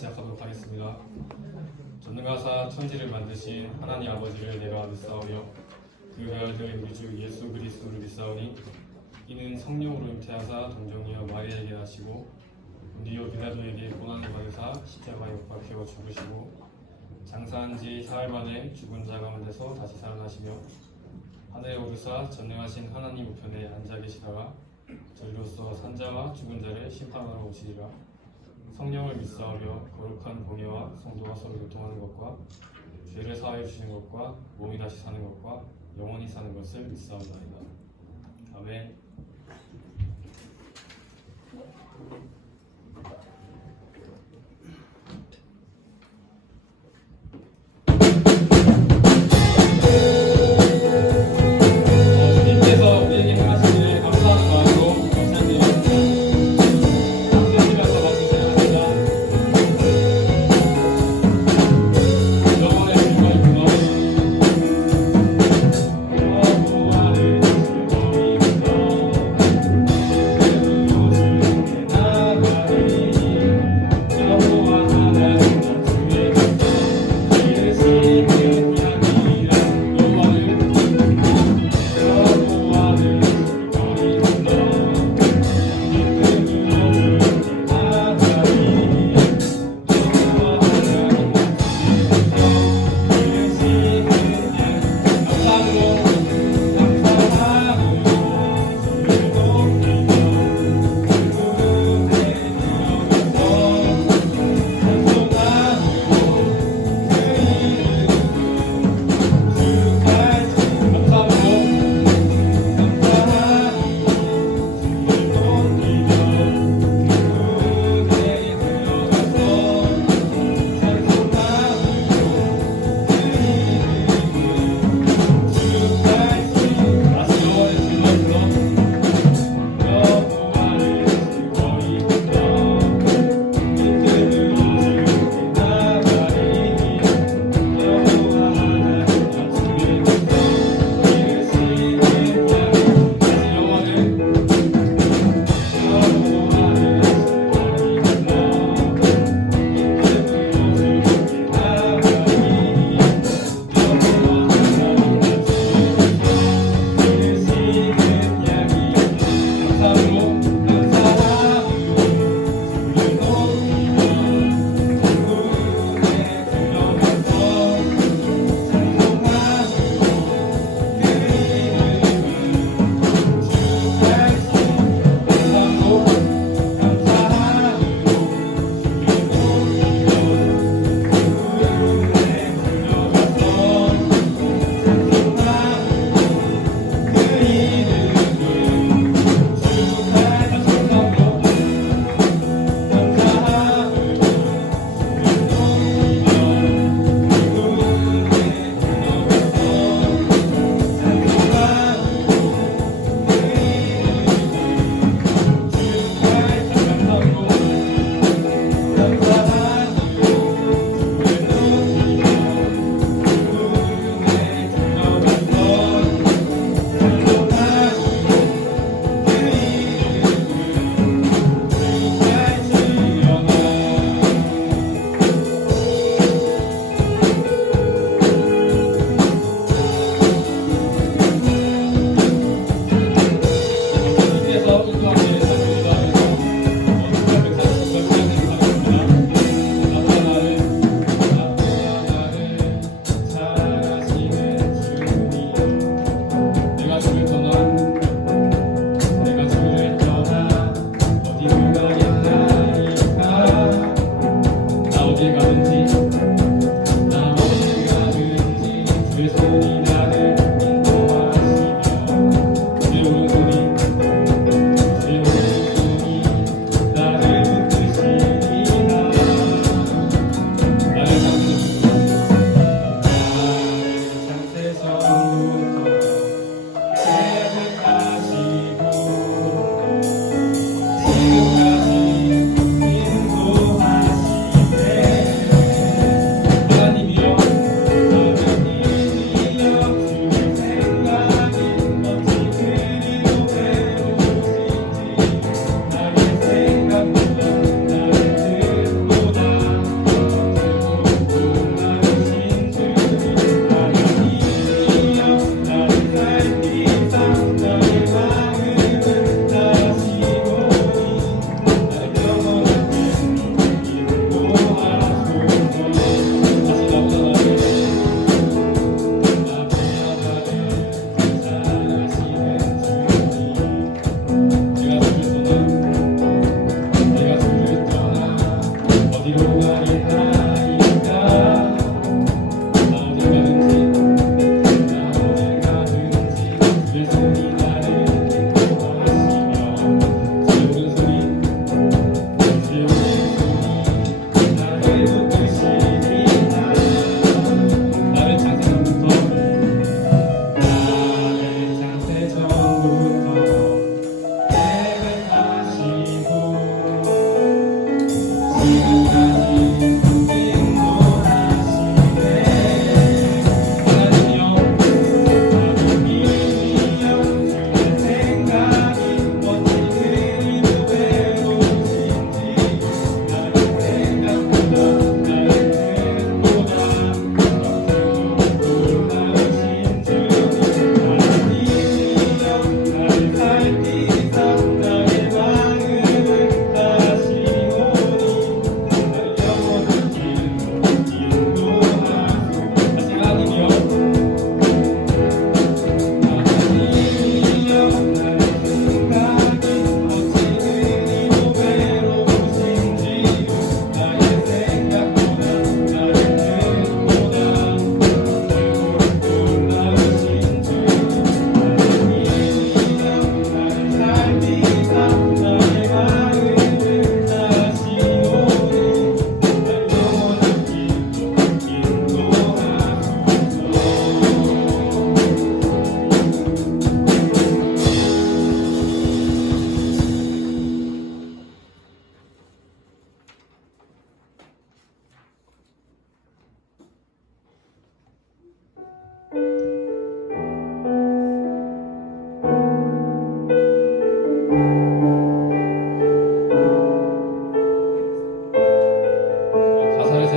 시작하도록 하겠습니다. 전능하사 천지를 만드신 하나님 아버지를 내가 믿사오며 그 외아들 우리 주 예수 그리스도를 믿사오니 이는 성령으로 잉태하사 동정이여 마리아에게 나시고 우리요 빌라도에게 고난을 받으사 십자가에 못 박혀 죽으시고 장사한 지 사흘 만에 죽은 자 가운데서 다시 살아나시며 하늘에 오르사 전능하신 하나님 우편에 앉아 계시다가 저희로서 산자와 죽은 자를 심판하러 오시리라. 성령을 믿사오며 거룩한 공예와 성도가 서로 교통하는 것과 죄를 사하여 주시는 것과 몸이 다시 사는 것과 영원히 사는 것을 믿사옵나이다. 아멘. 주님께서 우리에게 행하신 일을 감사하는 마음으로 감사드립니다. 감사드리면서 말씀드립니다. 영원의 주님을 불러 보아를 주님이다.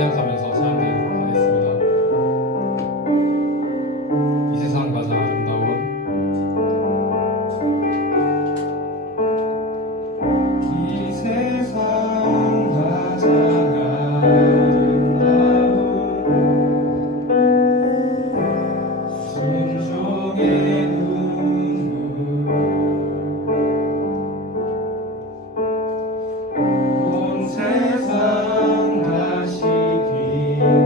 찬양하면서 찬양드리도록 하겠습니다. 이 세상 가장 아름다운 이 세상 가장 아름다운 순종의 눈물 온 세상 다시 빛나는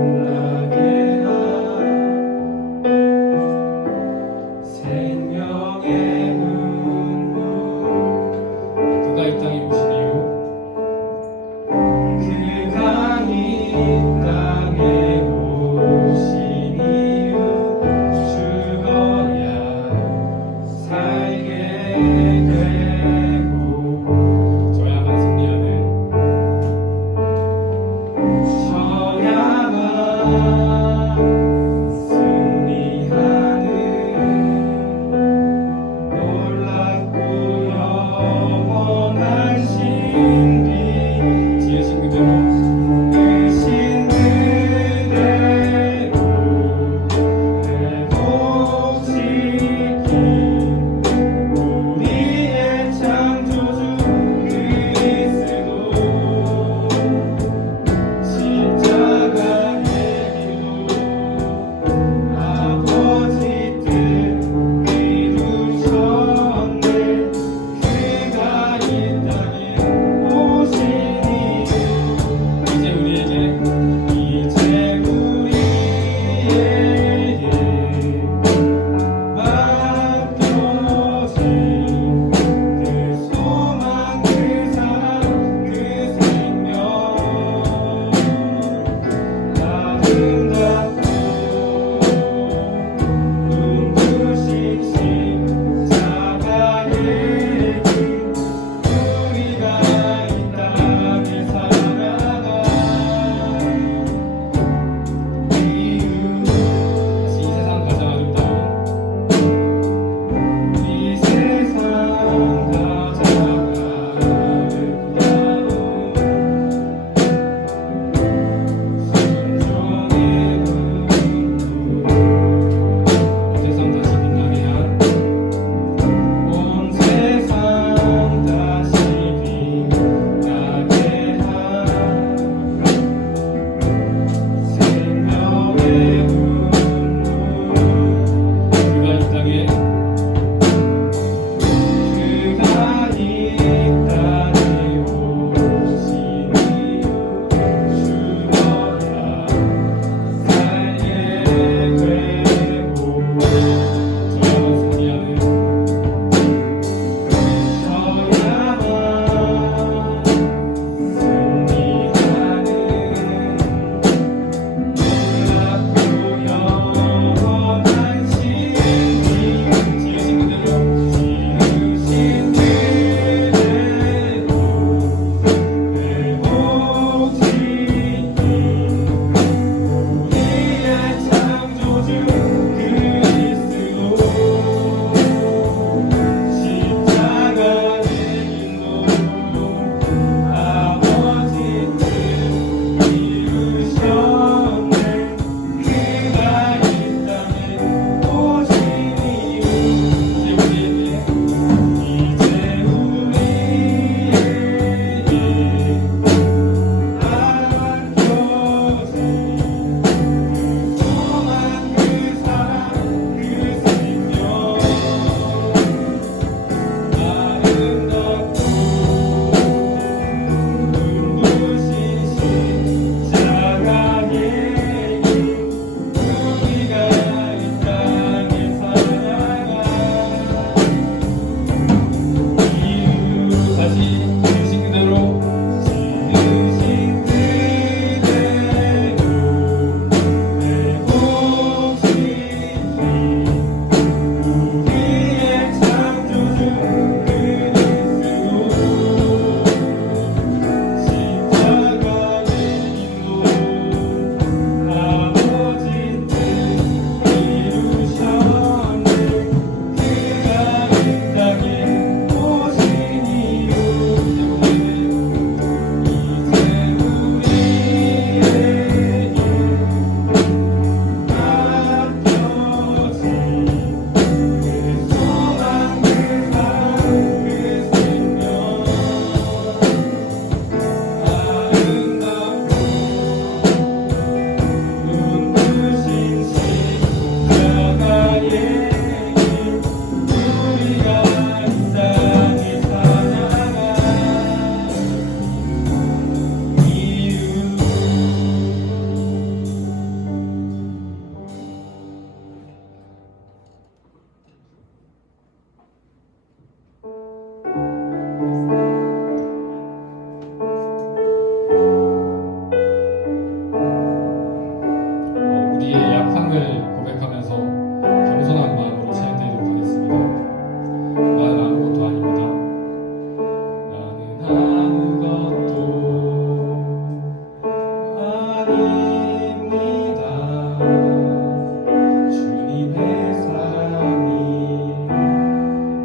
주님의 사랑이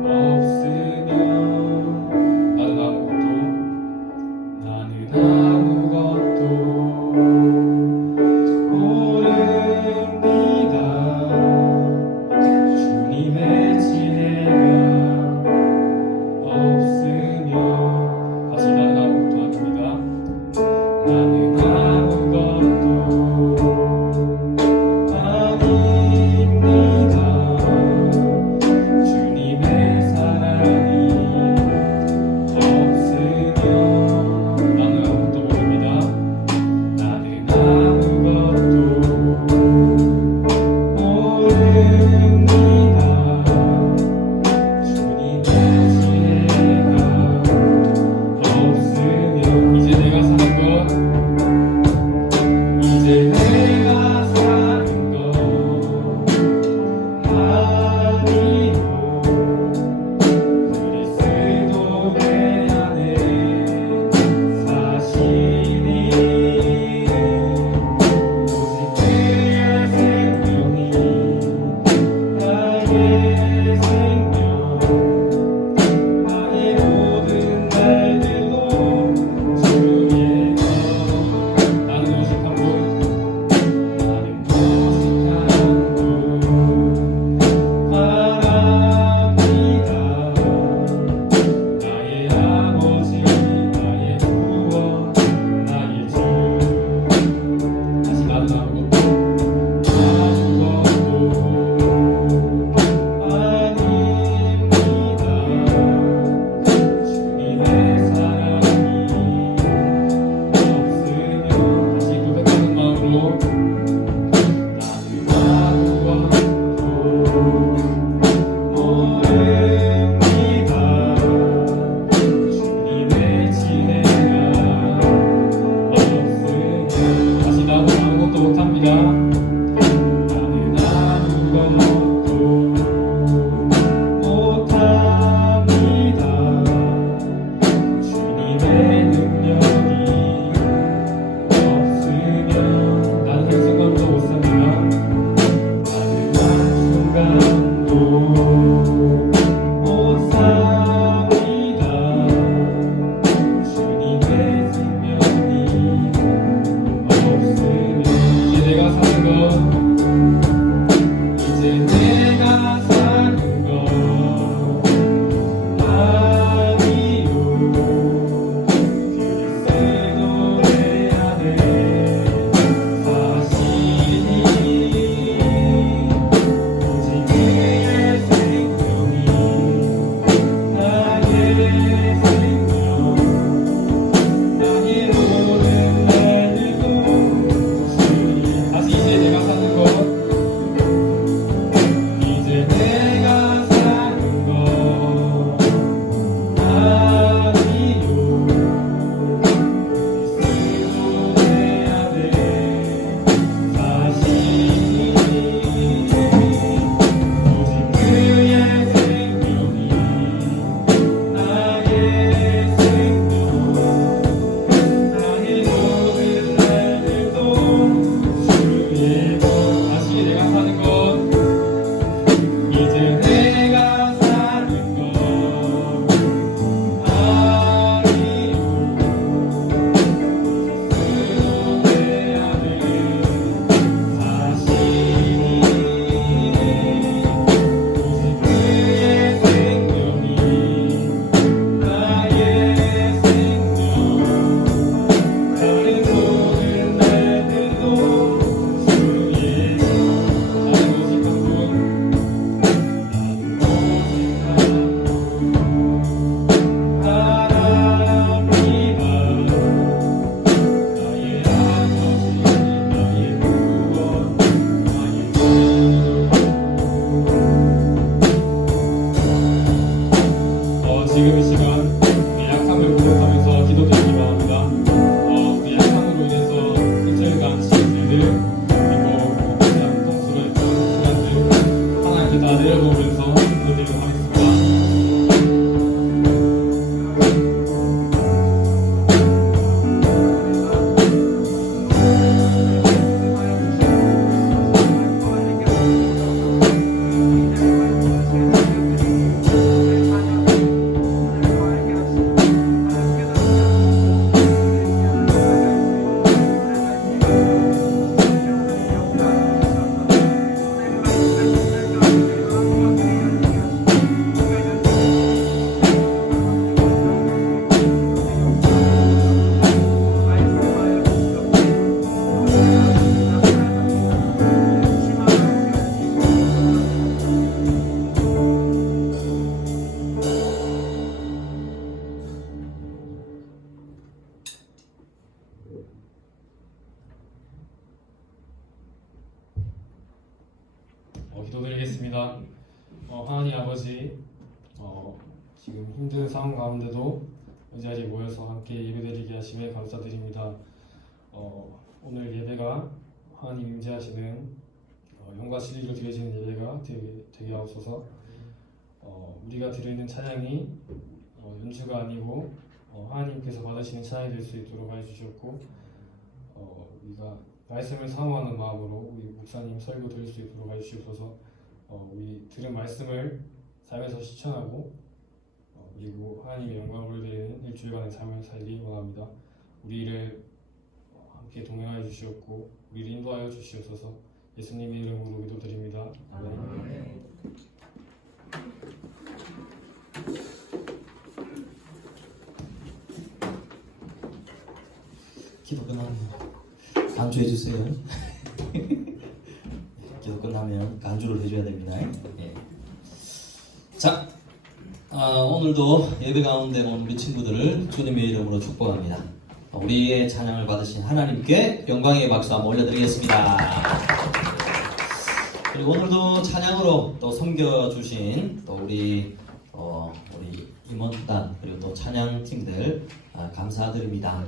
없으면 나는 아무것도 모릅니다. 주님의 지혜가 없으면 다시 나는 아무것도 아닙니다. 나는 아무것도 아닙니다. 주님의 사랑이 없으면 나는 아무것도 모릅니다. 나는 아무것도 모릅니다. 주님의 지혜가 없으면 이제 내가 사는 것 이제 내가 사는 것 아니요 그리스도 내 안에 사시니 오직 그의 생명이 나의 생명 나의 모든 날들도 주의 것 나는 오직한 분 나는 오직한 분 바랍니다. 나의 아버지 나의 구원 나의 주 다시 나는 아무것도 아닙니다. 주님의 사랑이 없으면 다시 고백하는 마음으로 나는 아무것도 모릅니다. 주님의 지혜가 없으면 다시 나는 아무것도 못합니다. 나는 아무것도 못합니다. 주님의 능력이 없으면 나는 한순간도 못 삽니다. 나는 한순간도 못 삽니다. 주님의 생명이 없으면 이제 내가 사는 기도드리겠습니다. 하나님 아버지, 지금 힘든 상황 가운데도 이 자리에 모여서 함께 예배드리게 하심에 감사드립니다. 오늘 예배가 하나님 임재하시는 영과 진리로 드려지는 예배가 되게 하옵소서. 우리가 드리는 찬양이 연주가 아니고 하나님께서 받으시는 찬양이 될 수 있도록 해주셨고, 우리가 말씀을 사모하는 마음으로 우리 목사님 설교 드릴 수 있도록 해주시옵소서. 우리 들은 말씀을 삶에서 실천하고 그리고 하나님의 영광을 드리는 일주일간의 삶을 살기 원합니다. 우리를 함께 동행하여 주시옵고 우리를 인도하여 주시옵소서. 예수님의 이름으로 기도드립니다. 아멘. 기도 끝나면 간주해 주세요. 기도 끝나면 간주를 해줘야 됩니다. 네. 자, 오늘도 예배 가운데 온 우리 친구들을 주님의 이름으로 축복합니다. 우리의 찬양을 받으신 하나님께 영광의 박수 한번 올려드리겠습니다. 그리고 오늘도 찬양으로 또 섬겨주신 또 우리 임원단 그리고 또 찬양팀들 감사드립니다.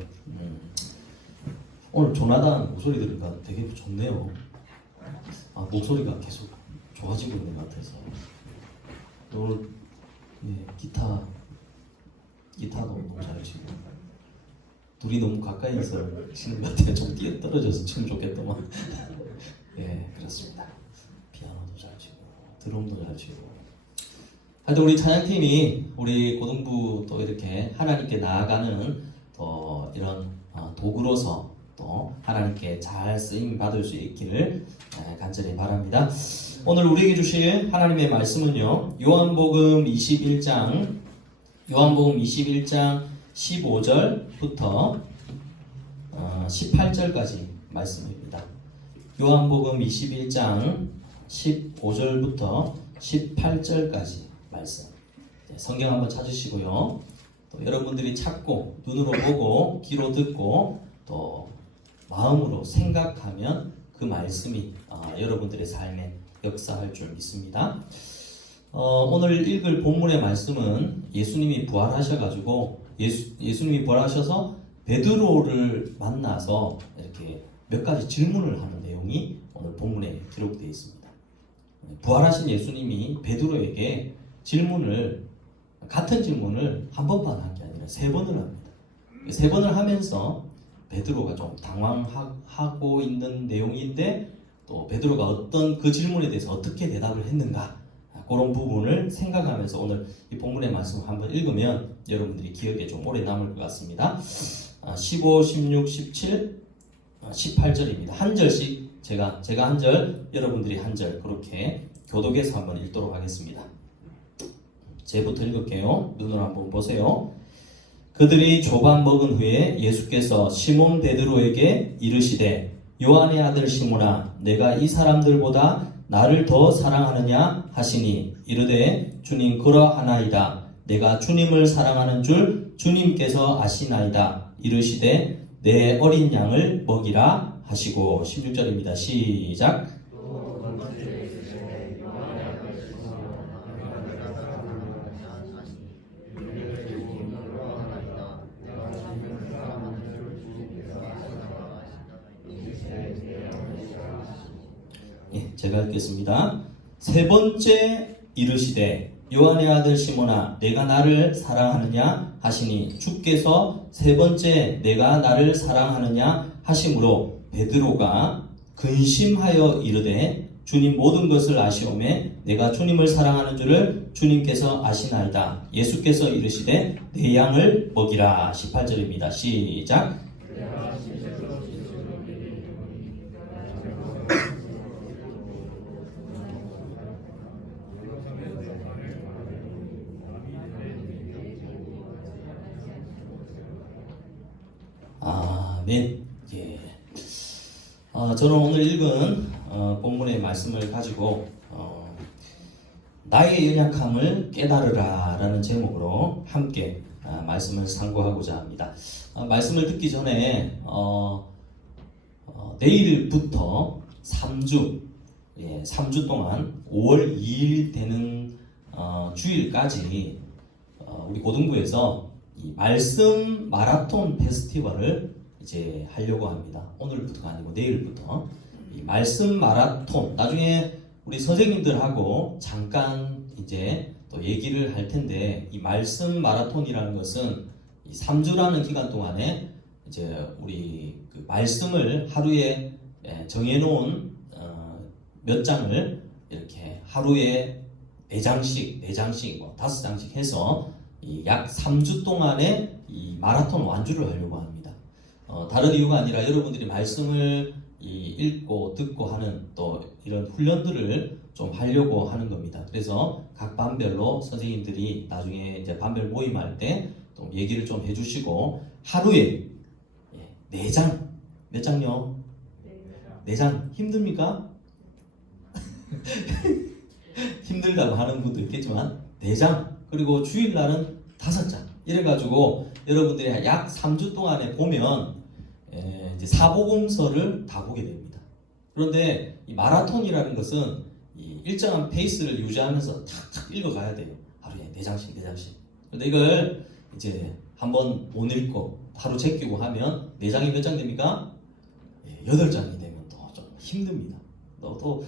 오늘 조나단 목소리 들으니까 되게 좋네요. 목소리가 계속 좋아지고 있는 것 같아서. 오늘 기타도 너무 잘 치고 둘이 너무 가까이서 치는 것 같아요. 좀 뛰어 떨어져서 치면 좋겠더만. 예, 그렇습니다. 피아노도 잘 치고 드럼도 잘 치고. 하여튼 우리 찬양팀이 우리 고등부 또 이렇게 하나님께 나아가는 또 이런 도구로서 또 하나님께 잘 쓰임 받을 수 있기를 간절히 바랍니다. 오늘 우리에게 주실 하나님의 말씀은요, 요한복음 21장 15절부터 18절까지 말씀입니다. 요한복음 21장 15절부터 18절까지 말씀. 성경 한번 찾으시고요. 또 여러분들이 찾고 눈으로 보고 귀로 듣고 또 마음으로 생각하면 그 말씀이 여러분들의 삶에 역사할 줄 믿습니다. 오늘 읽을 본문의 말씀은 예수님이 부활하셔가지고 예수님이 부활하셔서 베드로를 만나서 이렇게 몇 가지 질문을 하는 내용이 오늘 본문에 기록되어 있습니다. 부활하신 예수님이 베드로에게 같은 질문을 한 번만 한 게 아니라 세 번을 합니다. 세 번을 하면서 베드로가 좀 당황하고 있는 내용인데 또 베드로가 어떤 그 질문에 대해서 어떻게 대답을 했는가, 그런 부분을 생각하면서 오늘 이 본문의 말씀을 한번 읽으면 여러분들이 기억에 좀 오래 남을 것 같습니다. 15, 16, 17, 18절입니다. 한 절씩 제가 한 절, 여러분들이 한 절 그렇게 교독해서 한번 읽도록 하겠습니다. 제부터 읽을게요. 눈으로 한번 보세요. 그들이 조반 먹은 후에 예수께서 시몬 베드로에게 이르시되 요한의 아들 시몬아, 내가 이 사람들보다 나를 더 사랑하느냐 하시니 이르되 주님 그러하나이다. 내가 주님을 사랑하는 줄 주님께서 아시나이다. 이르시되 내 어린 양을 먹이라 하시고. 16절입니다. 시작. 제가 읽겠습니다. 세 번째 이르시되 요한의 아들 시몬아, 내가 나를 사랑하느냐 하시니 주께서 세 번째 내가 나를 사랑하느냐 하심으로 베드로가 근심하여 이르되 주님 모든 것을 아시오매 내가 주님을 사랑하는 줄을 주님께서 아시나이다. 예수께서 이르시되 내 양을 먹이라. 18절입니다. 시작. 아멘. 예. 저는 오늘 읽은 본문의 말씀을 가지고 나의 연약함을 깨달으라 라는 제목으로 함께 말씀을 상고하고자 합니다. 말씀을 듣기 전에 내일부터 3주 3주 동안 5월 2일 되는 주일까지 우리 고등부에서 이 말씀 마라톤 페스티벌을 이제 하려고 합니다. 오늘부터가 아니고 내일부터 이 말씀 마라톤, 나중에 우리 선생님들하고 잠깐 이제 또 얘기를 할 텐데, 이 말씀 마라톤이라는 것은 이 3주라는 기간 동안에 이제 우리 그 말씀을 하루에 정해놓은 몇 장을 이렇게 하루에 4장씩, 뭐 5장씩 해서 이 약 3주 동안의 이 마라톤 완주를 하려고 합니다. 다른 이유가 아니라 여러분들이 말씀을 읽고 듣고 하는 또 이런 훈련들을 좀 하려고 하는 겁니다. 그래서 각 반별로 선생님들이 나중에 이제 반별 모임할 때 또 얘기를 좀 해주시고, 하루에 4장, 몇 장요? 4장. 힘듭니까? 힘들다고 하는 분도 있겠지만 4장, 그리고 주일날은 5장, 이래가지고 여러분들이 약 3주 동안에 보면 이제 사복음서를 다 보게 됩니다. 그런데 이 마라톤이라는 것은 이 일정한 페이스를 유지하면서 탁탁 읽어가야 돼요. 하루에 4장씩. 그런데 이걸 이제 한번 못 읽고 하루 제끼고 하면 4장이 몇 장 됩니까? 8장이 되면 또 좀 힘듭니다. 또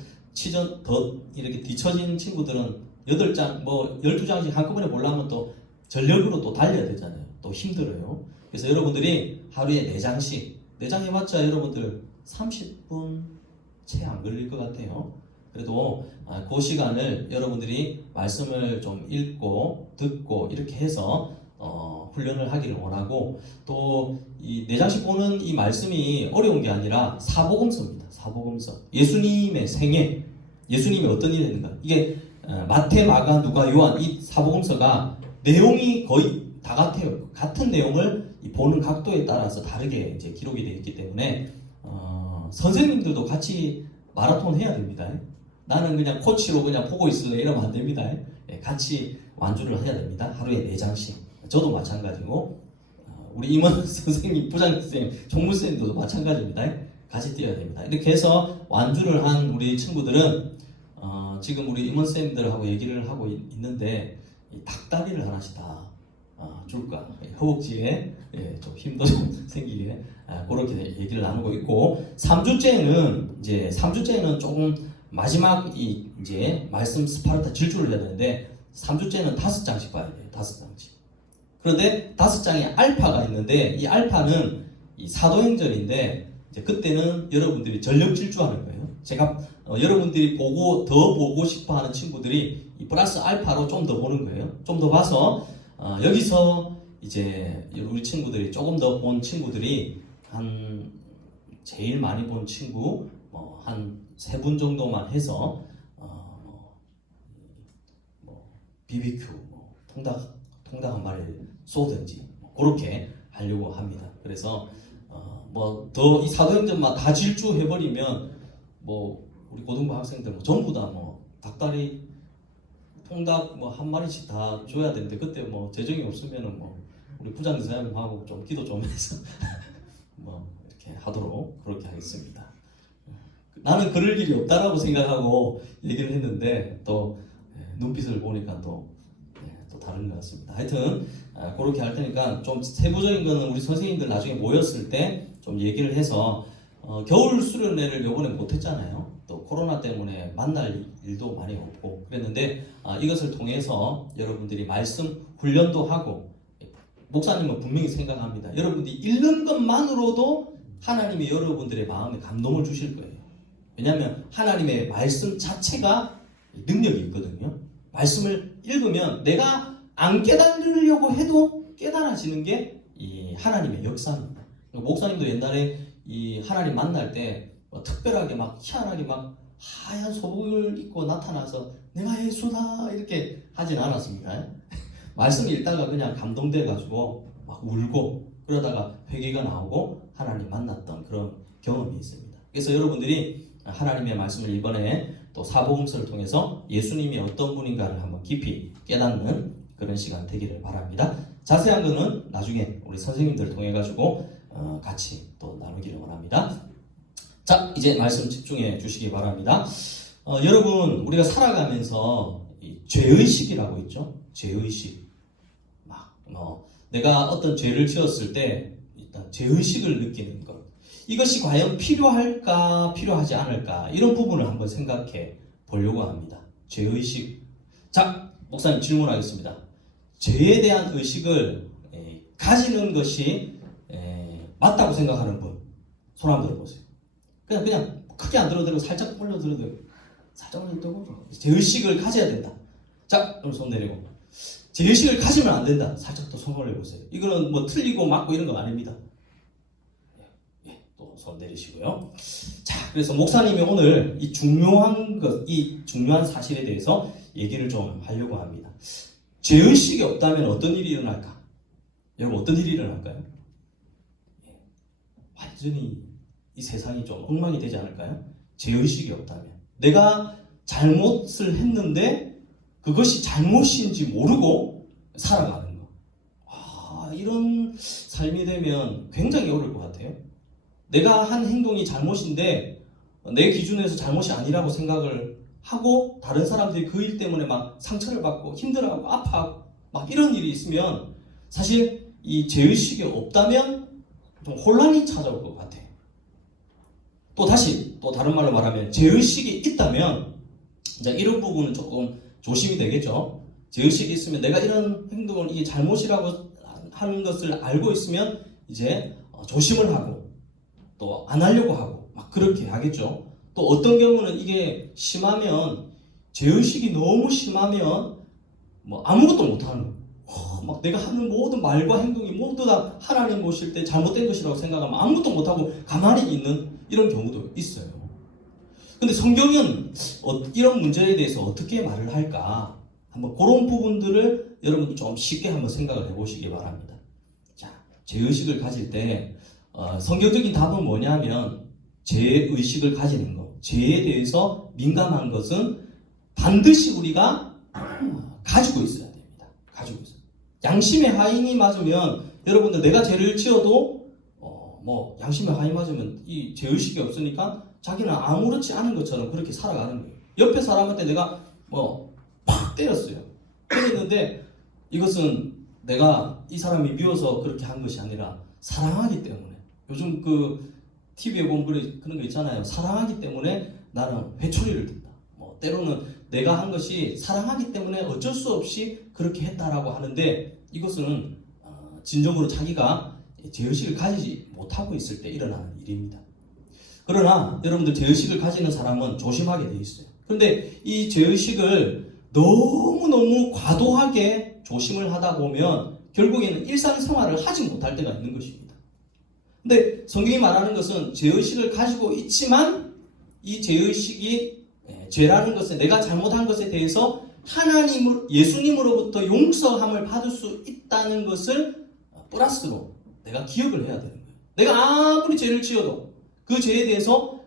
더 이렇게 뒤처진 친구들은 8장, 뭐 12장씩 한꺼번에 보려면 또 전력으로 또 달려야 되잖아요. 또 힘들어요. 그래서 여러분들이 하루에 4장씩, 4장 해봤자 여러분들 30분 채 안 걸릴 것 같아요. 그래도 그 시간을 여러분들이 말씀을 좀 읽고 듣고 이렇게 해서 훈련을 하기를 원하고, 또 이 4장씩 보는 이 말씀이 어려운 게 아니라 사복음서입니다. 사복음서. 예수님의 생애, 예수님이 어떤 일을 했는가. 이게 마태, 마가, 누가, 요한, 이 사복음서가 내용이 거의 다 같아요. 같은 내용을 보는 각도에 따라서 다르게 이제 기록이 되어 있기 때문에 선생님들도 같이 마라톤 해야 됩니다. 나는 그냥 코치로 그냥 보고 있을래 이러면 안 됩니다. 같이 완주를 해야 됩니다. 하루에 4장씩. 저도 마찬가지고 우리 임원 선생님, 부장 선생님, 총무 선생님도 마찬가지입니다. 같이 뛰어야 됩니다. 이렇게 해서 완주를 한 우리 친구들은 지금 우리 임원 선생님들하고 얘기를 하고 있는데, 이 닭다리를 하나씩 다 줄까, 허벅지에 좀 힘도 좀 생기게 그렇게 얘기를 나누고 있고, 3주째는 조금 마지막 이제 말씀 스파르타 질주를 해야 되는데 3주째는 5장씩 봐야 돼요. 5장씩. 그런데 5장에 알파가 있는데, 이 알파는 이 사도행전인데, 이제 그때는 여러분들이 전력 질주하는 거예요. 제가 여러분들이 더 보고 싶어하는 친구들이 이 플러스 알파로 좀 더 보는 거예요. 좀 더 봐서 여기서 이제 우리 친구들이 조금 더 본 친구들이 제일 많이 본 친구 한 3분 정도만 해서 BBQ 통닭 한 마리 쏘든지 그렇게 하려고 합니다. 그래서 더 이 사도행전만 다 질주해버리면 우리 고등부 학생들 전부 다 닭다리 통닭 한 마리씩 다 줘야 되는데, 그때 재정이 없으면은 우리 부장선생님하고 좀 기도 좀 해서 이렇게 하도록 그렇게 하겠습니다. 나는 그럴 일이 없다라고 생각하고 얘기를 했는데, 또 눈빛을 보니까 또 다른 것 같습니다. 하여튼 그렇게 할 테니까 좀 세부적인 거는 우리 선생님들 나중에 모였을 때 좀 얘기를 해서, 겨울 수련회를 요번에 못했잖아요. 또 코로나 때문에 만날 일도 많이 없고 그랬는데, 이것을 통해서 여러분들이 말씀 훈련도 하고, 목사님은 분명히 생각합니다. 여러분들이 읽는 것만으로도 하나님이 여러분들의 마음에 감동을 주실 거예요. 왜냐하면 하나님의 말씀 자체가 능력이 있거든요. 말씀을 읽으면 내가 안 깨달으려고 해도 깨달아지는 게 이 하나님의 역사입니다. 목사님도 옛날에 이 하나님 만날 때 특별하게 희한하게 하얀 소복을 입고 나타나서 내가 예수다 이렇게 하진 않았습니다. 말씀 읽다가 그냥 감동돼가지고 울고, 그러다가 회개가 나오고 하나님 만났던 그런 경험이 있습니다. 그래서 여러분들이 하나님의 말씀을 이번에 또 사복음서를 통해서 예수님이 어떤 분인가를 한번 깊이 깨닫는 그런 시간 되기를 바랍니다. 자세한 거는 나중에 우리 선생님들을 통해 가지고 같이 또 나누기를 원합니다. 자, 이제 말씀 집중해 주시기 바랍니다. 여러분 우리가 살아가면서 이 죄의식이라고 있죠. 죄의식. 내가 어떤 죄를 지었을 때 일단 죄의식을 느끼는 것. 이것이 과연 필요할까 필요하지 않을까 이런 부분을 한번 생각해 보려고 합니다. 죄의식. 자, 목사님 질문하겠습니다. 죄에 대한 의식을 가지는 것이 맞다고 생각하는 분 손 한번 들어보세요. 그냥 크게 안 들어도 되고 살짝 올려 들어도 되고 살짝 올려 들고 죄의식을 가져야 된다. 자, 그럼 손 내리고 죄의식을 가지면 안 된다. 살짝 또 손 올려보세요. 이거는 뭐 틀리고 맞고 이런 거 아닙니다. 또 손 내리시고요. 자, 그래서 목사님이 오늘 이 중요한 사실에 대해서 얘기를 좀 하려고 합니다. 죄의식이 없다면 어떤 일이 일어날까? 여러분 어떤 일이 일어날까요? 완전히 이 세상이 좀 엉망이 되지 않을까요? 죄의식이 없다면 내가 잘못을 했는데 그것이 잘못인지 모르고 살아가는 거. 이런 삶이 되면 굉장히 어려울 것 같아요. 내가 한 행동이 잘못인데 내 기준에서 잘못이 아니라고 생각을 하고 다른 사람들이 그 일 때문에 막 상처를 받고 힘들어하고 아파하고 막 이런 일이 있으면 사실 이 죄의식이 없다면 좀 혼란이 찾아올 것 같아요. 또 다른 말로 말하면 죄의식이 있다면 이제 이런 부분은 조금 조심이 되겠죠. 죄의식이 있으면 내가 이런 행동을 이게 잘못이라고 하는 것을 알고 있으면 이제 조심을 하고 또 안 하려고 하고 막 그렇게 하겠죠. 또 어떤 경우는 이게 심하면 죄의식이 너무 심하면 뭐 아무것도 못하는 거예요. 막 내가 하는 모든 말과 행동이 모두 다 하나님 보실 때 잘못된 것이라고 생각하면 아무것도 못하고 가만히 있는 이런 경우도 있어요. 근데 성경은 이런 문제에 대해서 어떻게 말을 할까? 한번 그런 부분들을 여러분 좀 쉽게 한번 생각을 해보시기 바랍니다. 자, 죄의식을 가질 때 성경적인 답은 뭐냐면 죄의식을 가지는 것, 죄에 대해서 민감한 것은 반드시 우리가 가지고 있어야 됩니다. 가지고 있어요. 양심의 하인이 맞으면 여러분들 내가 죄를 지어도 양심의 하인이 맞으면 이 죄의식이 없으니까 자기는 아무렇지 않은 것처럼 그렇게 살아가는 거예요. 옆에 사람한테 내가 팍 때렸어요. 때렸는데 이것은 내가 이 사람이 미워서 그렇게 한 것이 아니라 사랑하기 때문에. 요즘 그 TV에 보면 그런 거 있잖아요. 사랑하기 때문에 나는 회초리를 든다. 때로는 내가 한 것이 사랑하기 때문에 어쩔 수 없이 그렇게 했다라고 하는데 이것은 진정으로 자기가 죄의식을 가지지 못하고 있을 때 일어나는 일입니다. 그러나 여러분들 죄의식을 가지는 사람은 조심하게 돼 있어요. 그런데 이 죄의식을 너무너무 과도하게 조심을 하다 보면 결국에는 일상생활을 하지 못할 때가 있는 것입니다. 근데 성경이 말하는 것은 죄의식을 가지고 있지만 이 죄의식이 죄라는 것은 내가 잘못한 것에 대해서 예수님으로부터 용서함을 받을 수 있다는 것을 플러스로 내가 기억을 해야 되는 거예요. 내가 아무리 죄를 지어도 그 죄에 대해서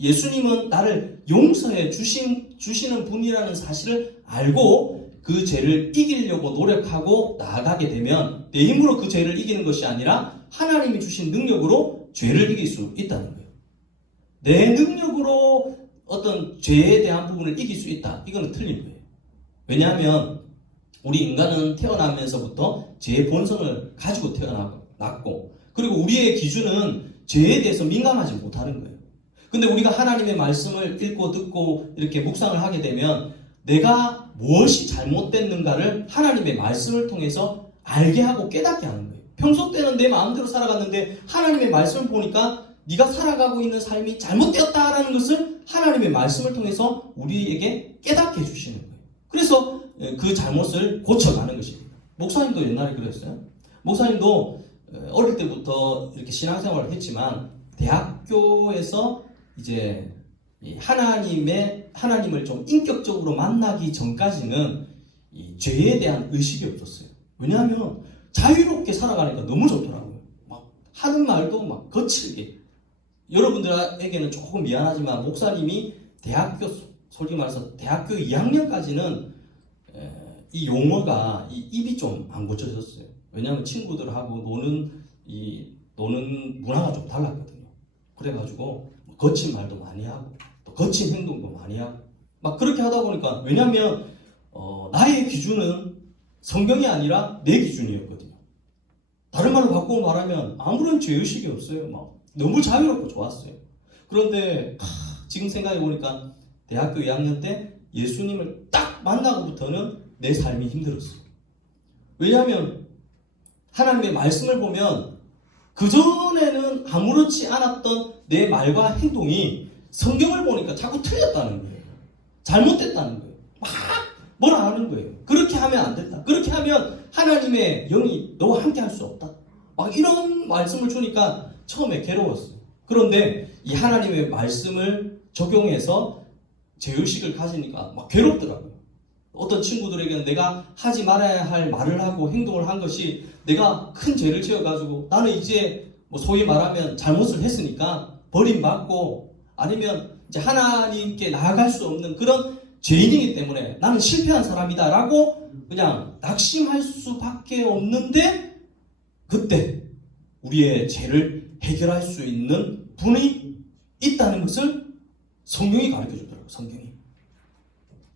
예수님은 나를 용서해 주시는 분이라는 사실을 알고 그 죄를 이기려고 노력하고 나아가게 되면 내 힘으로 그 죄를 이기는 것이 아니라 하나님이 주신 능력으로 죄를 이길 수 있다는 거예요. 내 능력으로 어떤 죄에 대한 부분을 이길 수 있다. 이거는 틀린 거예요. 왜냐하면 우리 인간은 태어나면서부터 죄의 본성을 가지고 태어났고 그리고 우리의 기준은 죄에 대해서 민감하지 못하는 거예요. 근데 우리가 하나님의 말씀을 읽고 듣고 이렇게 묵상을 하게 되면 내가 무엇이 잘못됐는가를 하나님의 말씀을 통해서 알게 하고 깨닫게 하는 거예요. 평소 때는 내 마음대로 살아갔는데 하나님의 말씀을 보니까 네가 살아가고 있는 삶이 잘못되었다라는 것을 하나님의 말씀을 통해서 우리에게 깨닫게 해주시는 거예요. 그래서 그 잘못을 고쳐가는 것입니다. 목사님도 옛날에 그랬어요. 목사님도 어릴 때부터 이렇게 신앙생활을 했지만 대학교에서 이제 하나님을 좀 인격적으로 만나기 전까지는 이 죄에 대한 의식이 없었어요. 왜냐하면 자유롭게 살아가니까 너무 좋더라고요. 막 하는 말도 막 거칠게. 여러분들에게는 조금 미안하지만 목사님이 솔직히 말해서 대학교 2학년까지는 이 용어가 이 입이 좀 안 고쳐졌어요. 왜냐하면 친구들하고 노는 문화가 좀 달랐거든요. 그래가지고 거친 말도 많이 하고 또 거친 행동도 많이 하고 막 그렇게 하다 보니까 왜냐하면 나의 기준은 성경이 아니라 내 기준이었거든요. 다른 말로 바꾸고 말하면 아무런 죄의식이 없어요. 막 너무 자유롭고 좋았어요. 그런데 지금 생각해 보니까 대학교 2학년 때 예수님을 딱 만나고부터는 내 삶이 힘들었어요. 왜냐하면 하나님의 말씀을 보면 그전에는 아무렇지 않았던 내 말과 행동이 성경을 보니까 자꾸 틀렸다는 거예요. 잘못됐다는 거예요. 막 뭐라 하는 거예요. 그렇게 하면 안 된다. 그렇게 하면 하나님의 영이 너와 함께 할 수 없다. 막 이런 말씀을 주니까 처음에 괴로웠어요. 그런데 이 하나님의 말씀을 적용해서 죄의식을 가지니까 막 괴롭더라고요. 어떤 친구들에게는 내가 하지 말아야 할 말을 하고 행동을 한 것이 내가 큰 죄를 지어가지고 나는 이제 뭐 소위 말하면 잘못을 했으니까 버림받고 아니면 이제 하나님께 나아갈 수 없는 그런 죄인이기 때문에 나는 실패한 사람이다 라고 그냥 낙심할 수밖에 없는데 그때 우리의 죄를 해결할 수 있는 분이 있다는 것을 성경이 가르쳐 주더라고요. 성경이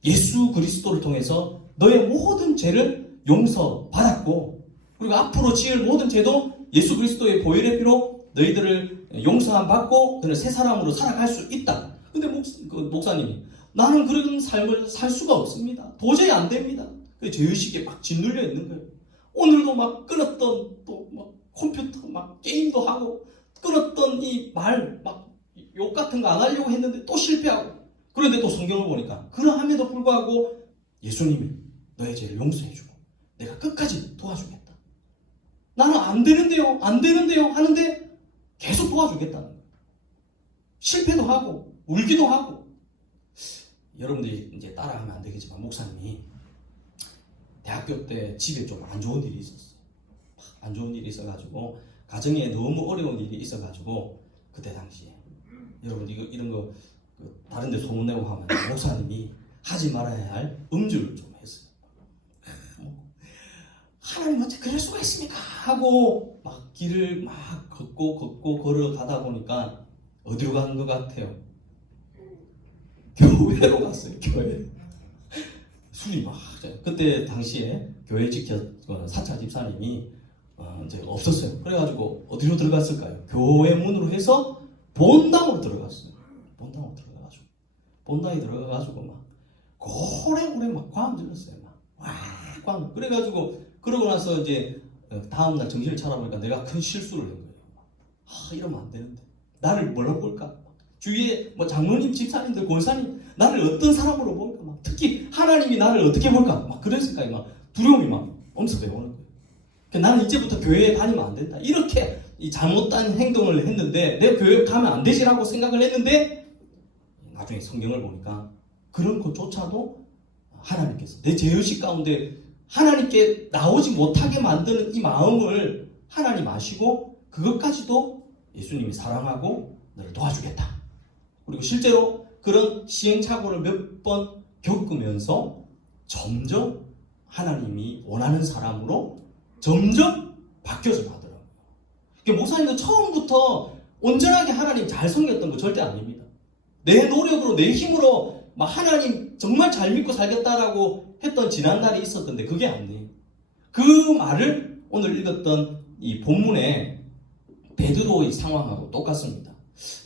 예수 그리스도를 통해서 너의 모든 죄를 용서받았고 그리고 앞으로 지을 모든 죄도 예수 그리스도의 보혈의 피로 너희들을 용서함 받고 너는 새 사람으로 살아갈 수 있다. 근데 목사님이 나는 그런 삶을 살 수가 없습니다. 도저히 안 됩니다. 그 죄의식에 막 짓눌려 있는 거예요. 오늘도 막 끊었던 또 막 컴퓨터 막 게임도 하고 끊었던 이 말 막 욕 같은 거 안 하려고 했는데 또 실패하고 그런데 또 성경을 보니까 그러함에도 불구하고 예수님이 너의 죄를 용서해주고 내가 끝까지 도와주겠다. 나는 안 되는데요 하는데 계속 도와주겠다는 거예요. 실패도 하고 울기도 하고 여러분들이 이제 따라하면 안 되겠지만 목사님이 대학교 때 집에 좀 안 좋은 일이 있었어요. 안 좋은 일이 있어가지고 가정에 너무 어려운 일이 있어가지고 그때 당시에 여러분 이런 거 다른 데 소문내고 하면 목사님이 하지 말아야 할 음주를 좀 했어요. 하나님 어떻게 그럴 수가 있습니까? 하고 막 길을 막 걷고 걸어가다 보니까 어디로 가는 것 같아요? 교회로 갔어요. 교회. 술이 막 그때 당시에 교회 지켰던 사찰 집사님이 이제 없었어요. 그래가지고 어디로 들어갔을까요? 교회 문으로 해서 본당으로 들어갔어요. 본당에 들어가가지고 막 고래고래 막 광 질렀어요. 광. 그래가지고 그러고 나서 이제 다음날 정신을 차려보니까 내가 큰 실수를 한 거예요. 이러면 안 되는데 나를 뭐라고 볼까? 주위에 뭐 장로님, 집사님들, 권사님 나를 어떤 사람으로 볼까? 막 특히 하나님이 나를 어떻게 볼까? 막 그런 생각이 막 두려움이 막 엄습해 오는 거예요. 나는 이제부터 교회에 다니면 안 된다. 이렇게 이 잘못된 행동을 했는데 내가 교회 가면 안 되지라고 생각을 했는데 나중에 성경을 보니까 그런 것조차도 하나님께서 내 죄의식 가운데 하나님께 나오지 못하게 만드는 이 마음을 하나님 아시고 그것까지도 예수님이 사랑하고 너를 도와주겠다. 그리고 실제로 그런 시행착오를 몇 번 겪으면서 점점 하나님이 원하는 사람으로 점점 바뀌어져 가더라고요. 목사님도 처음부터 온전하게 하나님 잘 섬겼던 거 절대 아닙니다. 내 노력으로 내 힘으로 막 하나님 정말 잘 믿고 살겠다라고 했던 지난날이 있었던데 그게 아니에요. 그 말을 오늘 읽었던 이 본문의 베드로의 상황하고 똑같습니다.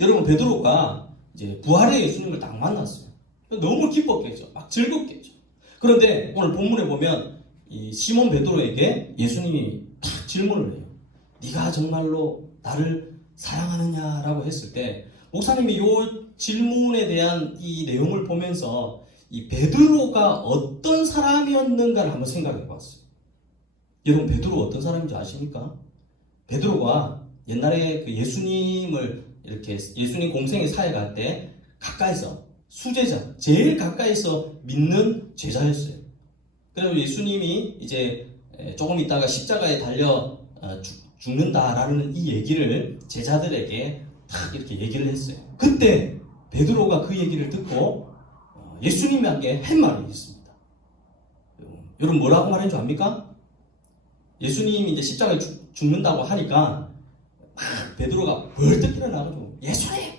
여러분 베드로가 이제 부활의 예수님을 딱 만났어요. 너무 기뻤겠죠. 막 즐겁겠죠. 그런데 오늘 본문에 보면 이 시몬 베드로에게 예수님이 딱 질문을 해요. 네가 정말로 나를 사랑하느냐라고 했을 때 목사님이 이 질문에 대한 이 내용을 보면서 이 베드로가 어떤 사람이었는가를 한번 생각해 봤어요. 여러분 베드로 어떤 사람인지 아십니까? 베드로가 옛날에 그 예수님을 이렇게 예수님 공생에 사역할 때 가까이서 수제자 제일 가까이서 믿는 제자였어요. 그래서 예수님이 이제 조금 있다가 십자가에 달려 죽는다라는 이 얘기를 제자들에게 딱 이렇게 얘기를 했어요. 그때 베드로가 그 얘기를 듣고 예수님에게 한 말이 있습니다. 여러분 뭐라고 말한 줄 압니까? 예수님이 이제 십자가에 죽는다고 하니까 베드로가 벌떡 일어나가지고 예수님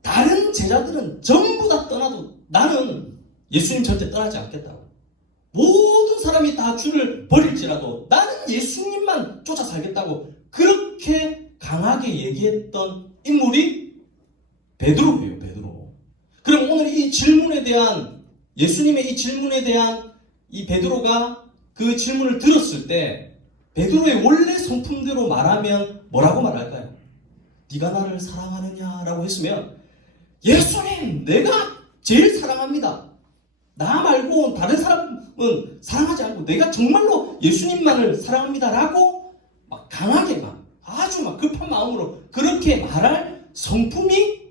다른 제자들은 전부 다 떠나도 나는 예수님 절대 떠나지 않겠다고. 모든 사람이 다 주를 버릴지라도 나는 예수님만 쫓아 살겠다고 그렇게 강하게 얘기했던 인물이 베드로예요. 베드로. 그럼 오늘 이 질문에 대한 예수님의 이 질문에 대한 이 베드로가 그 질문을 들었을 때 베드로의 원래 성품대로 말하면 뭐라고 말할까요? 네가 나를 사랑하느냐라고 했으면 예수님 내가 제일 사랑합니다. 나 말고 다른 사람은 사랑하지 않고 내가 정말로 예수님만을 사랑합니다라고 막 강하게 막 아주 막 급한 마음으로 그렇게 말할 성품이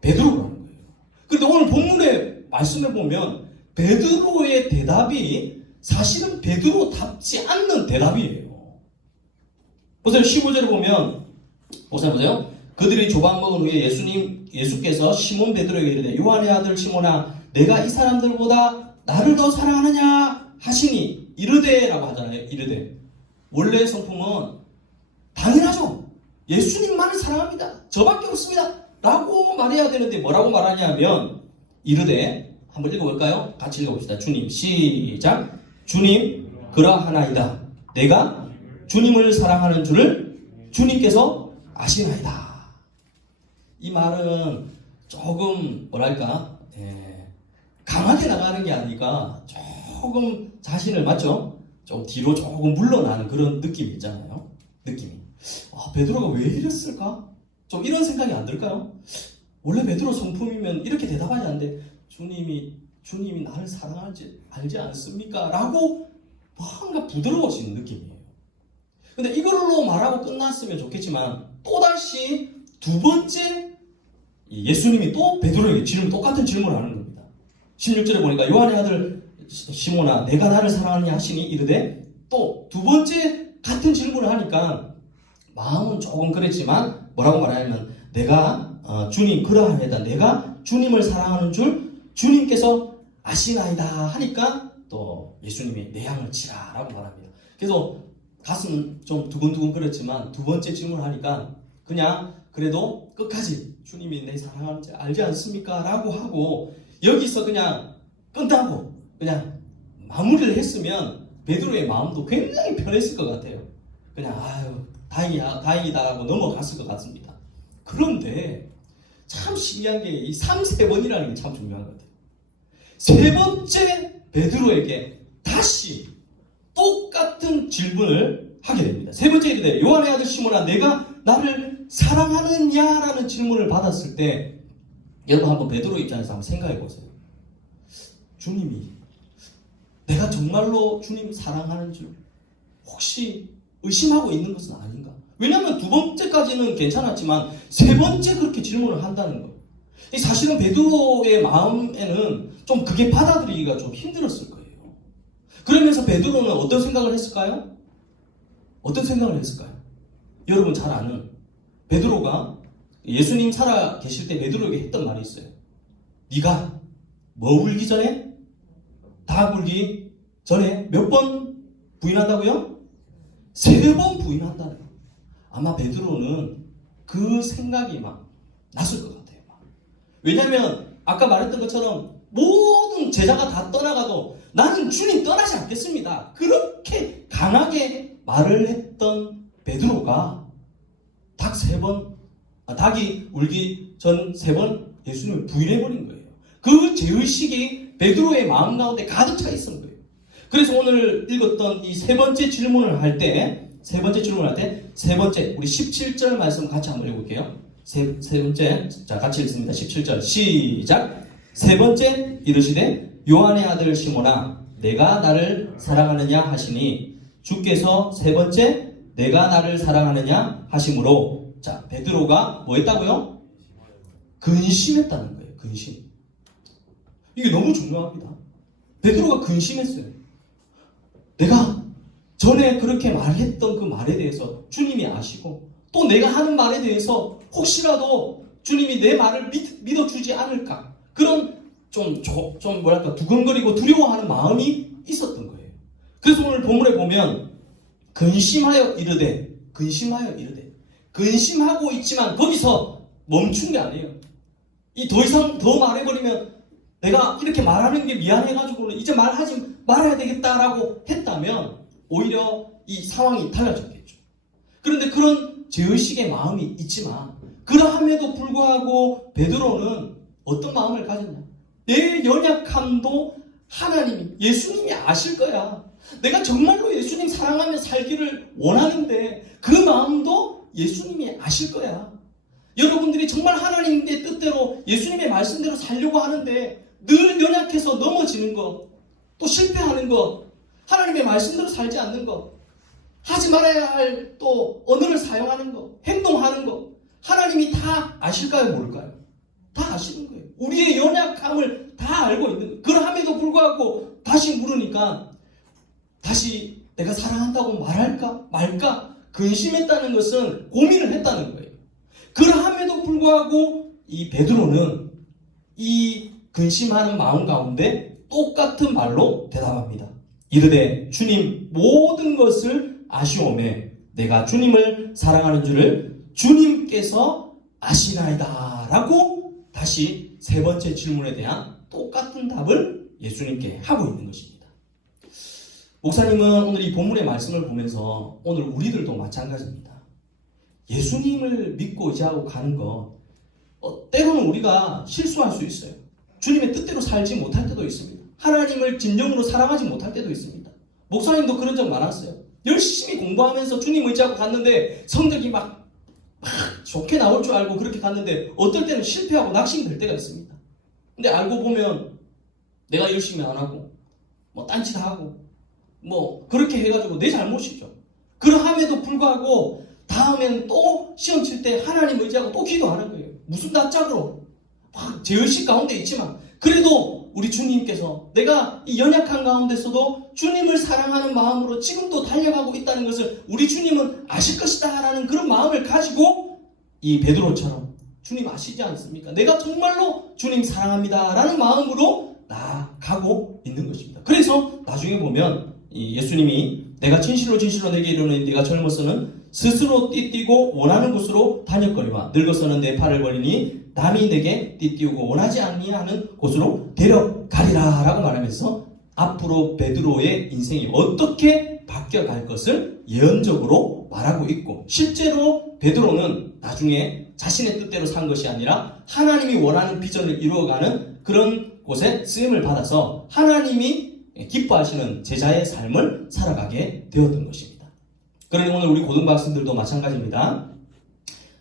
베드로라는 거예요. 그런데 오늘 본문의 말씀에 보면 베드로의 대답이 사실은 베드로답지 않는 대답이에요. 보세요. 15절에 보면 보세요. 그들이 조각 먹은 후에 예수께서 시몬 베드로에게 이르되 요한의 아들 시몬아 내가 이 사람들보다 나를 더 사랑하느냐 하시니 이르되라고 하잖아요. 이르되. 원래 성품은 당연하죠. 예수님만을 사랑합니다. 저밖에 없습니다. 라고 말해야 되는데 뭐라고 말하냐면 이르되 한번 읽어볼까요? 같이 읽어봅시다. 주님 시작. 주님 그러하나이다. 내가 주님을 사랑하는 줄을 주님께서 아시나이다. 이 말은 조금 뭐랄까 강하게 나가는 게 아니라 조금 자신을 맞죠? 좀 뒤로 조금 물러나는 그런 느낌이 있잖아요. 느낌이. 베드로가 왜 이랬을까? 좀 이런 생각이 안 들까요? 원래 베드로 성품이면 이렇게 대답하지 않는데 주님이 나를 사랑할지 알지 않습니까? 라고 뭔가 부드러워지는 느낌이에요. 근데 이걸로 말하고 끝났으면 좋겠지만 또다시 두 번째 예수님이 또 베드로에게 똑같은 질문을 하는 겁니다. 16절에 보니까 요한의 아들 시몬아 내가 나를 사랑하느냐 하시니 이르되 또 두 번째 같은 질문을 하니까 마음은 조금 그랬지만 뭐라고 말하냐면 내가 주님 그러하나이다. 내가 주님을 사랑하는 줄 주님께서 아시나이다 하니까 또 예수님이 내 양을 치라 라고 말합니다. 그래서 가슴은 좀 두근두근 그랬지만 두 번째 질문을 하니까 그냥 그래도 끝까지 주님이 내 사랑하는지 알지 않습니까? 라고 하고 여기서 그냥 끝나고 그냥 마무리를 했으면 베드로의 마음도 굉장히 편했을 것 같아요. 그냥 다행이다라고 넘어갔을 것 같습니다. 그런데 참 신기한 게 이 3번이라는 게 참 중요한 것 같아요. 세 번째 베드로에게 다시 똑같은 질문을 하게 됩니다. 세 번째 이르되 요한의 아들 시몬아 내가 나를 사랑하느냐라는 질문을 받았을 때 여러분 한번 베드로 입장에서 한번 생각해 보세요. 주님이 내가 정말로 주님 사랑하는 줄 혹시 의심하고 있는 것은 아닌가? 왜냐하면 두 번째까지는 괜찮았지만 세 번째 그렇게 질문을 한다는 거예요. 사실은 베드로의 마음에는 좀 그게 받아들이기가 좀 힘들었을 거예요. 그러면서 베드로는 어떤 생각을 했을까요? 어떤 생각을 했을까요? 여러분 잘 아는 베드로가 예수님 살아 계실 때 베드로에게 했던 말이 있어요. 네가 뭐 울기 전에? 닭 울기 전에 몇 번 부인한다고요? 3번 부인한다는 거예요. 아마 베드로는 그 생각이 막 났을 것 같아요. 왜냐하면 아까 말했던 것처럼 모든 제자가 다 떠나가도 나는 주님 떠나지 않겠습니다. 그렇게 강하게 말을 했던 베드로가 닭이 울기 전 3번 예수님을 부인해버린 거예요. 그 죄의식이 베드로의 마음 가운데 가득 차 있는 거예요. 그래서 오늘 읽었던 이 세 번째 질문을 할 때, 세 번째, 우리 17절 말씀 같이 한번 읽어볼게요. 세 번째, 자, 같이 읽습니다. 17절, 시작. 세 번째, 이르시되, 요한의 아들 시몬아, 내가 나를 사랑하느냐 하시니, 주께서 세 번째, 내가 나를 사랑하느냐 하심으로, 자, 베드로가 뭐 했다고요? 근심했다는 거예요. 근심. 이게 너무 중요합니다. 베드로가 근심했어요. 내가 전에 그렇게 말했던 그 말에 대해서 주님이 아시고 또 내가 하는 말에 대해서 혹시라도 주님이 내 말을 믿어주지 않을까 그런 좀 뭐랄까 두근거리고 두려워하는 마음이 있었던 거예요. 그래서 오늘 본문에 보면 근심하여 이르되 근심하고 있지만 거기서 멈춘 게 아니에요. 이 더 이상 더 말해버리면 내가 이렇게 말하는 게 미안해가지고는 이제 말하지 말아야 되겠다라고 했다면 오히려 이 상황이 달라졌겠죠. 그런데 그런 죄의식의 마음이 있지만 그러함에도 불구하고 베드로는 어떤 마음을 가졌냐? 내 연약함도 하나님이, 예수님이 아실 거야. 내가 정말로 예수님 사랑하며 살기를 원하는데 그 마음도 예수님이 아실 거야. 여러분들이 정말 하나님의 뜻대로 예수님의 말씀대로 살려고 하는데 늘 연약해서 넘어지는 것, 또 실패하는 것, 하나님의 말씀대로 살지 않는 것, 하지 말아야 할 또 언어를 사용하는 것, 행동하는 것, 하나님이 다 아실까요? 모를까요? 다 아시는 거예요. 우리의 연약함을 다 알고 있는 거예요. 그럼에도 불구하고 다시 물으니까 다시 내가 사랑한다고 말할까 말까 근심했다는 것은 고민을 했다는 거예요. 그럼에도 불구하고 이 베드로는 이 근심하는 마음 가운데 똑같은 말로 대답합니다. 이르되 주님 모든 것을 아시오매 내가 주님을 사랑하는 줄을 주님께서 아시나이다 라고 다시 세 번째 질문에 대한 똑같은 답을 예수님께 하고 있는 것입니다. 목사님은 오늘 이 본문의 말씀을 보면서 오늘 우리들도 마찬가지입니다. 예수님을 믿고 의지하고 가는 것 때로는 우리가 실수할 수 있어요. 주님의 뜻대로 살지 못할 때도 있습니다. 하나님을 진정으로 사랑하지 못할 때도 있습니다. 목사님도 그런 적 많았어요. 열심히 공부하면서 주님 의지하고 갔는데 성적이 막 좋게 나올 줄 알고 그렇게 갔는데 어떨 때는 실패하고 낙심될 때가 있습니다. 근데 알고 보면 내가 열심히 안 하고 딴짓하고 그렇게 해가지고 내 잘못이죠. 그러함에도 불구하고 다음엔 또 시험 칠 때 하나님 의지하고 또 기도하는 거예요. 무슨 낯짝으로 막 죄의식 가운데 있지만 그래도 우리 주님께서 내가 이 연약한 가운데서도 주님을 사랑하는 마음으로 지금도 달려가고 있다는 것을 우리 주님은 아실 것이다 라는 그런 마음을 가지고 이 베드로처럼 주님 아시지 않습니까? 내가 정말로 주님 사랑합니다 라는 마음으로 나아가고 있는 것입니다. 그래서 나중에 보면 이 예수님이 내가 진실로 진실로 내게 이르노니 네가 젊어서는 스스로 띠뛰고 원하는 곳으로 다녔거니와 늙어서는 내 팔을 벌리니 남이 내게 띠띠우고 원하지 아니하는 곳으로 데려가리라 라고 말하면서 앞으로 베드로의 인생이 어떻게 바뀌어갈 것을 예언적으로 말하고 있고 실제로 베드로는 나중에 자신의 뜻대로 산 것이 아니라 하나님이 원하는 비전을 이루어가는 그런 곳에 쓰임을 받아서 하나님이 기뻐하시는 제자의 삶을 살아가게 되었던 것입니다. 그러니 오늘 우리 고등학생들도 마찬가지입니다.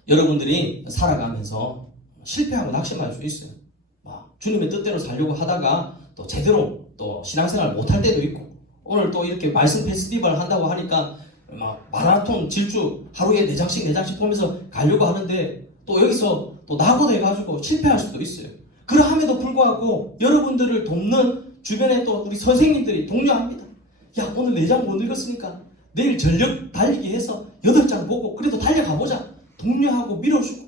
여러분들이 살아가면서 실패하고 낙심할 수 있어요. 주님의 뜻대로 살려고 하다가 또 제대로 또 신앙생활 못할 때도 있고 오늘 또 이렇게 말씀 페스티벌 한다고 하니까 막 마라톤 질주 하루에 4장씩 보면서 가려고 하는데 또 여기서 또 낙오돼가지고 실패할 수도 있어요. 그러함에도 불구하고 여러분들을 돕는 주변에 또 우리 선생님들이 독려합니다. 야 오늘 4장 못 읽었으니까 내일 전력 달리기 해서 8장 보고 그래도 달려가보자. 독려하고 밀어주고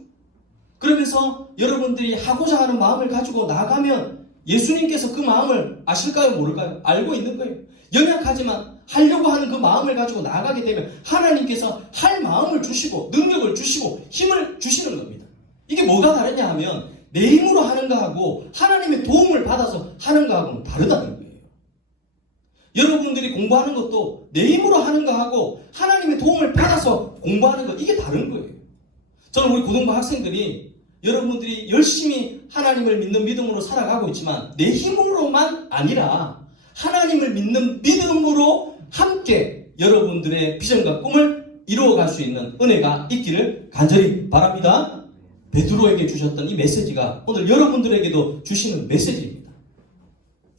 그러면서 여러분들이 하고자 하는 마음을 가지고 나가면 예수님께서 그 마음을 아실까요? 모를까요? 알고 있는 거예요. 연약하지만 하려고 하는 그 마음을 가지고 나가게 되면 하나님께서 할 마음을 주시고 능력을 주시고 힘을 주시는 겁니다. 이게 뭐가 다르냐 하면 내 힘으로 하는 거하고 하나님의 도움을 받아서 하는 거하고는 다르다는 거예요. 여러분들이 공부하는 것도 내 힘으로 하는 거하고 하나님의 도움을 받아서 공부하는 거 이게 다른 거예요. 저는 우리 고등부 학생들이 여러분들이 열심히 하나님을 믿는 믿음으로 살아가고 있지만 내 힘으로만 아니라 하나님을 믿는 믿음으로 함께 여러분들의 비전과 꿈을 이루어갈 수 있는 은혜가 있기를 간절히 바랍니다. 베드로에게 주셨던 이 메시지가 오늘 여러분들에게도 주시는 메시지입니다.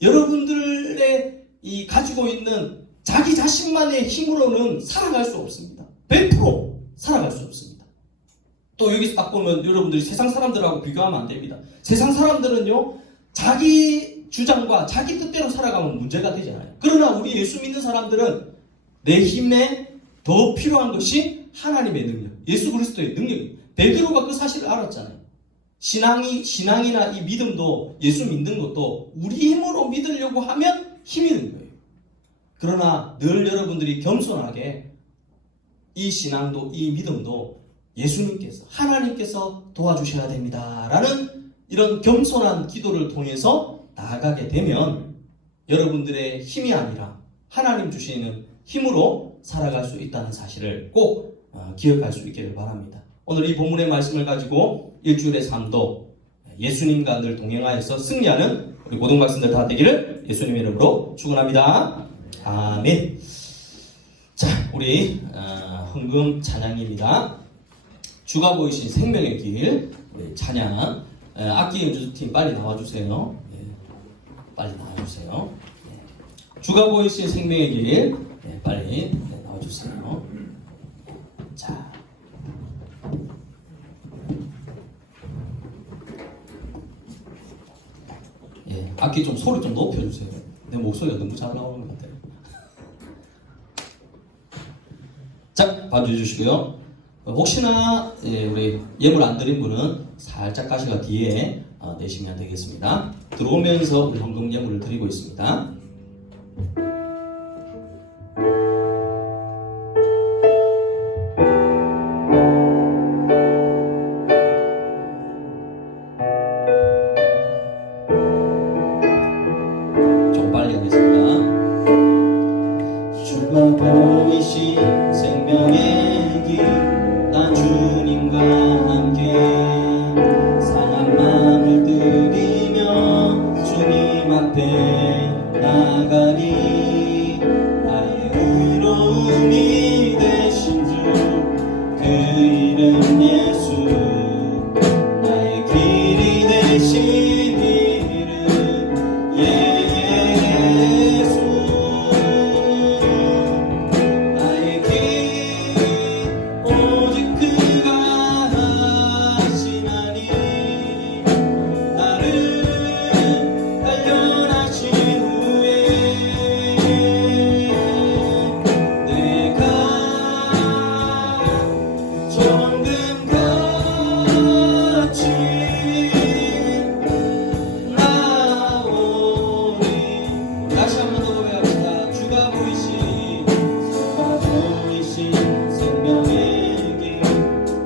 여러분들의 이 가지고 있는 자기 자신만의 힘으로는 살아갈 수 없습니다. 100% 살아갈 수 없습니다. 또 여기서 딱 보면 여러분들이 세상 사람들하고 비교하면 안 됩니다. 세상 사람들은요 자기 주장과 자기 뜻대로 살아가면 문제가 되잖아요. 그러나 우리 예수 믿는 사람들은 내 힘에 더 필요한 것이 하나님의 능력, 예수 그리스도의 능력입니다. 베드로가 그 사실을 알았잖아요. 신앙이나 이 믿음도 예수 믿는 것도 우리 힘으로 믿으려고 하면 힘이 든 거예요. 그러나 늘 여러분들이 겸손하게 이 신앙도 이 믿음도 예수님께서 하나님께서 도와주셔야 됩니다 라는 이런 겸손한 기도를 통해서 나아가게 되면 여러분들의 힘이 아니라 하나님 주시는 힘으로 살아갈 수 있다는 사실을 꼭 기억할 수 있기를 바랍니다. 오늘 이 본문의 말씀을 가지고 일주일의 삶도 예수님과 늘 동행하여서 승리하는 우리 모든 백성들 다 되기를 예수님의 이름으로 축원합니다. 아멘. 자, 우리 헌금 찬양입니다. 주가 보이신 생명의 길, 우리 찬양. 악기 연주팀 빨리 나와주세요. 빨리 나와주세요. 주가 보이신 생명의 길, 빨리 나와주세요. 자, 악기 좀 소리 좀 높여주세요. 내 목소리가 너무 잘 나오는 것 같아요. 자, 봐주해 주시고요. 혹시나 우리 예물 안 드린 분은 살짝 가시가 뒤에 내시면 되겠습니다. 들어오면서 우리 헌금 예물을 드리고 있습니다. 좀 빨리 하겠습니다. 주가 보이신 생명의 길, 난 주님과 함께 상한 마음을 드리며 주님 앞에 나가리. 나의 의로움이 되신 주 그 이름 예수, 나의 길이 되신 이름 예수. 나의 길 오직 그가 하시나니, 나를 단련하신 후에 내가 정금같이 나오니. 다시 한 번 더 고백합시다. 주가 보이신 생명의 길,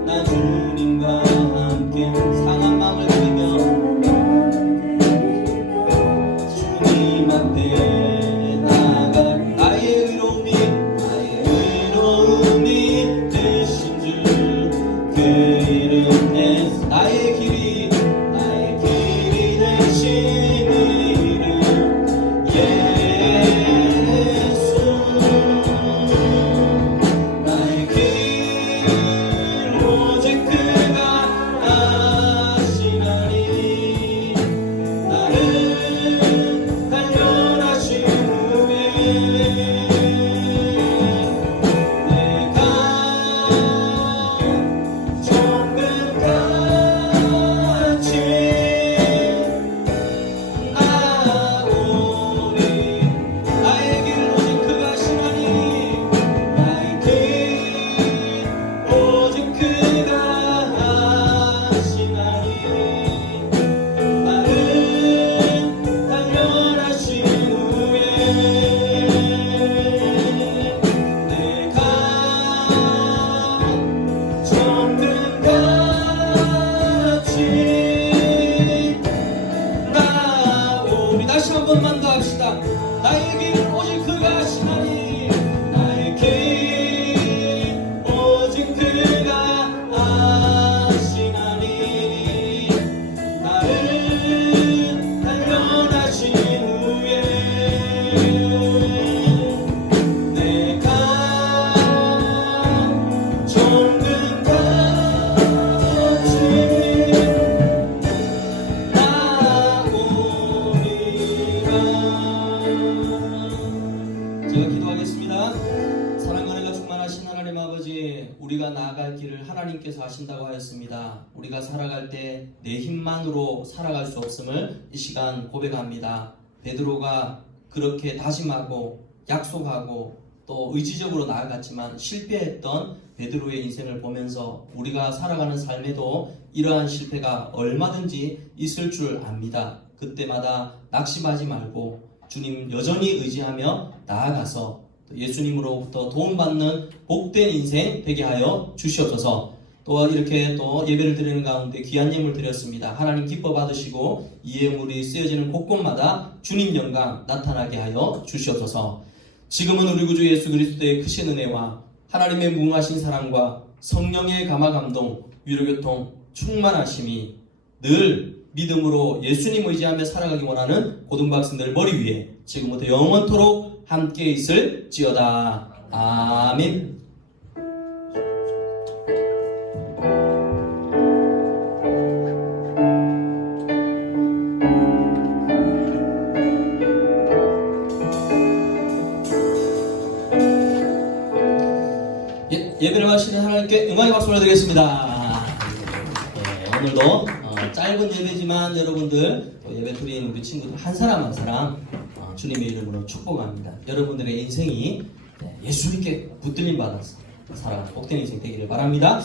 나 주님과 함께 상한 마음을 드리며 주님 앞에 나가. 나의 의로움이 되신 주 그 이름 예수. 나의 길이 되신 이름 예수. 나의 길 오직 그가 하시나니, 나를 단련하신 후에 내가 정금같이 나오리. 나의 길 오직 그가 하시나니, 나의 길 오직 그가 하시나니, 나를 단련하신 후에 내가 정금같이 나오리. 다시 한 번만 더 합시다. 나의 길 오직 그가 하시나니, 나의 길 오직 그가 하시나니, 나를 단련하신 후에 내가 정금같이 나오리라. 제가 기도하겠습니다. 사랑과 은혜가 충만하신 하나님 아버지, 우리가 나아갈 길을 하나님께서 하신다고 하였습니다. 우리가 살아갈 때 내 힘만으로 살아갈 수 없음을 이 시간 고백합니다. 베드로가 그렇게 다짐하고 약속하고 또 의지적으로 나아갔지만 실패했던 베드로의 인생을 보면서 우리가 살아가는 삶에도 이러한 실패가 얼마든지 있을 줄 압니다. 그때마다 낙심하지 말고 주님 여전히 의지하며 나아가서 예수님으로부터 도움받는 복된 인생 되게 하여 주시옵소서. 또 이렇게 또 예배를 드리는 가운데 귀한 예물 드렸습니다. 하나님 기뻐 받으시고 이 예물이 쓰여지는 곳곳마다 주님 영광 나타나게 하여 주시옵소서. 지금은 우리 구주 예수 그리스도의 크신 은혜와 하나님의 무궁하신 사랑과 성령의 감화 감동 위로교통 충만하심이 늘 믿음으로 예수님 의지하며 살아가기 원하는 고등박신들 머리 위에 지금부터 영원토록 함께 있을지어다. 아멘. 예배를 마치는 하나님께 영광의 박수를 드리겠습니다. 오늘도 짧은 예배지만 여러분들 또 예배 드리는 우리 친구들 한 사람 한 사람 주님의 이름으로 축복합니다. 여러분들의 인생이 예수님께 붙들림 받아서 살아가는 복된 인생 되기를 바랍니다.